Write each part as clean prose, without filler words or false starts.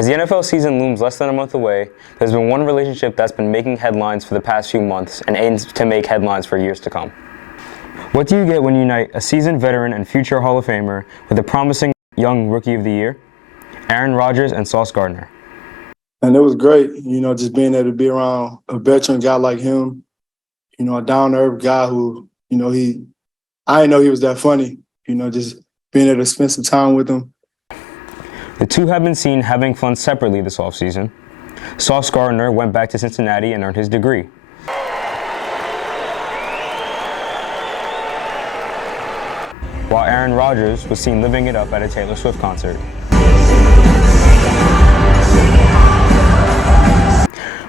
As the NFL season looms less than a month away, there's been one relationship that's been making headlines for the past few months and aims to make headlines for years to come. What do you get when you unite a seasoned veteran and future Hall of Famer with a promising young Rookie of the Year? Aaron Rodgers and Sauce Gardner. And it was great, just being able to be around a veteran guy like him, a down-to-earth guy who, I didn't know he was that funny, just being able to spend some time with him. The two have been seen having fun separately this offseason. Sauce Gardner went back to Cincinnati and earned his degree. While Aaron Rodgers was seen living it up at a Taylor Swift concert.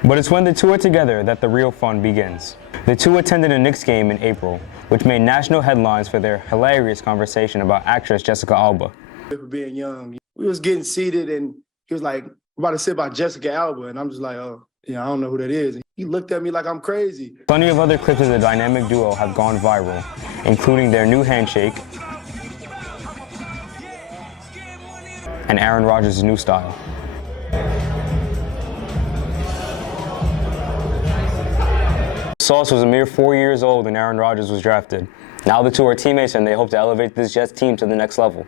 But it's when the two are together that the real fun begins. The two attended a Knicks game in April, which made national headlines for their hilarious conversation about actress Jessica Alba. For being young, we was getting seated and he was like, we're about to sit by Jessica Alba. And I'm just like, oh, yeah, I don't know who that is. And he looked at me like I'm crazy. Plenty of other clips of the dynamic duo have gone viral, including their new handshake and Aaron Rodgers' new style. Sauce was a mere 4 years old when Aaron Rodgers was drafted. Now the two are teammates and they hope to elevate this Jets team to the next level.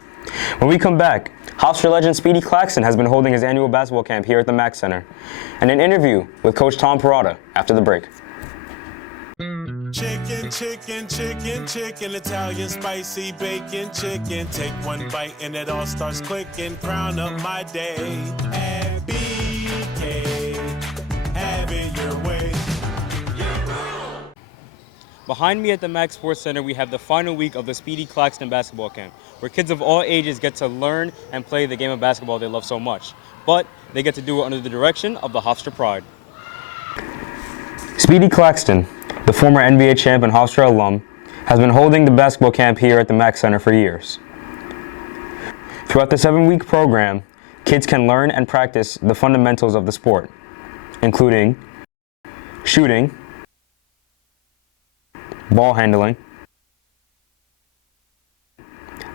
When we come back, Hofstra legend Speedy Claxton has been holding his annual basketball camp here at the Mack Center, and an interview with Coach Tom Perrotta after the break. Chicken, chicken, chicken, chicken, Italian spicy bacon, chicken. Take one bite and it all starts clicking. Crown up my day at BK. Have it your way. Behind me at the Mack Sports Center, we have the final week of the Speedy Claxton basketball camp, where kids of all ages get to learn and play the game of basketball they love so much. But they get to do it under the direction of the Hofstra Pride. Speedy Claxton, the former NBA champ and Hofstra alum, has been holding the basketball camp here at the Mack Center for years. Throughout the 7-week program, kids can learn and practice the fundamentals of the sport, including shooting, ball handling,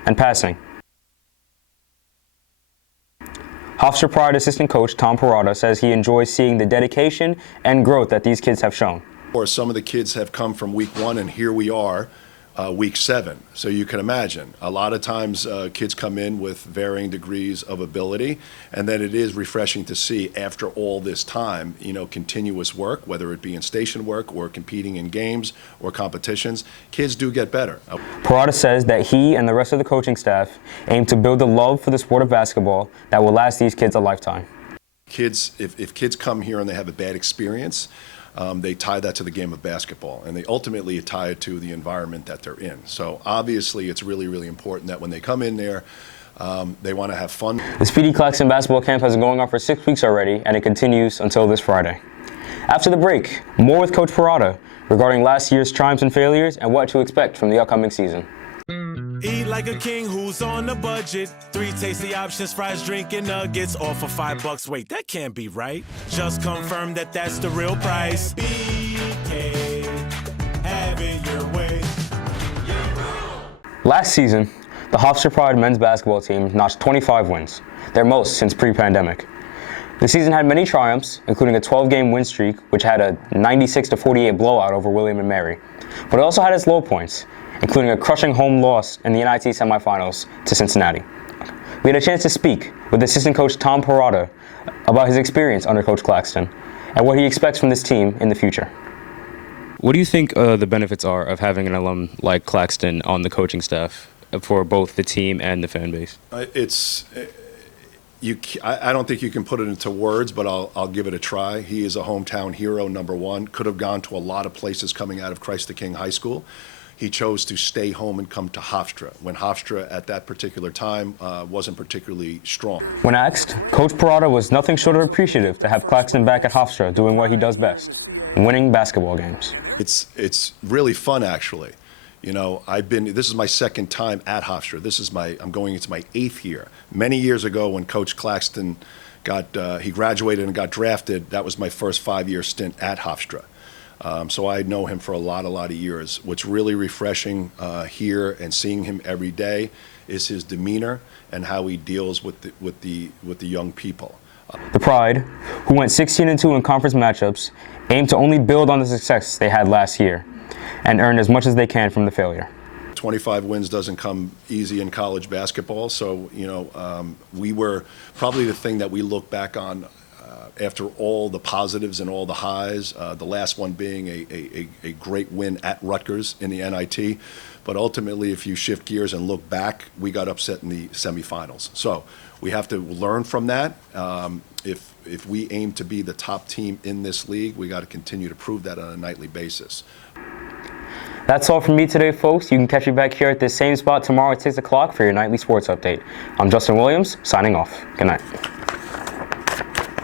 and passing. Hofstra Pride assistant coach Tom Perrotta says he enjoys seeing the dedication and growth that these kids have shown. Or some of the kids have come from week 1 and here we are, week 7. So you can imagine, a lot of times kids come in with varying degrees of ability, and then it is refreshing to see after all this time, continuous work, whether it be in station work or competing in games or competitions, kids do get better. Perrotta says that he and the rest of the coaching staff aim to build a love for the sport of basketball that will last these kids a lifetime. Kids, if kids come here and they have a bad experience, they tie that to the game of basketball, and they ultimately tie it to the environment that they're in. So obviously it's really, really important that when they come in there, they want to have fun. The Speedy Claxton basketball camp has been going on for 6 weeks already, and it continues until this Friday. After the break, more with Coach Perrotta regarding last year's triumphs and failures and what to expect from the upcoming season. Eat like a king who's on a budget. 3 tasty options, fries, drink, and nuggets, all for $5. Wait, that can't be right. Just confirm that that's the real price. BK, have it your way. Last season, the Hofstra Pride men's basketball team notched 25 wins, their most since pre-pandemic. The season had many triumphs, including a 12-game win streak, which had a 96-48 blowout over William and Mary. But it also had its low points, including a crushing home loss in the NIT semifinals to Cincinnati. We had a chance to speak with assistant coach Tom Perrotta about his experience under Coach Claxton and what he expects from this team in the future. What do you think the benefits are of having an alum like Claxton on the coaching staff for both the team and the fan base? I don't think you can put it into words, but I'll give it a try. He is a hometown hero, number one. Could have gone to a lot of places coming out of Christ the King High School. He chose to stay home and come to Hofstra, when Hofstra at that particular time wasn't particularly strong. When asked, Coach Perrotta was nothing short of appreciative to have Claxton back at Hofstra doing what he does best, winning basketball games. It's really fun, actually. This is my 2nd time at Hofstra. I'm going into my 8th year. Many years ago when Coach Claxton he graduated and got drafted, that was my first 5-year stint at Hofstra. So I know him for a lot of years. What's really refreshing here and seeing him every day is his demeanor and how he deals with the young people. The Pride, who went 16-2 in conference matchups, aim to only build on the success they had last year and earn as much as they can from the failure. 25 wins doesn't come easy in college basketball, so we were probably the thing that we look back on after all the positives and all the highs, the last one being a great win at Rutgers in the NIT. But ultimately, if you shift gears and look back, we got upset in the semifinals. So we have to learn from that. If we aim to be the top team in this league, we got to continue to prove that on a nightly basis. That's all from me today, folks. You can catch me back here at this same spot tomorrow at 6 o'clock for your nightly sports update. I'm Justin Williams, signing off. Good night.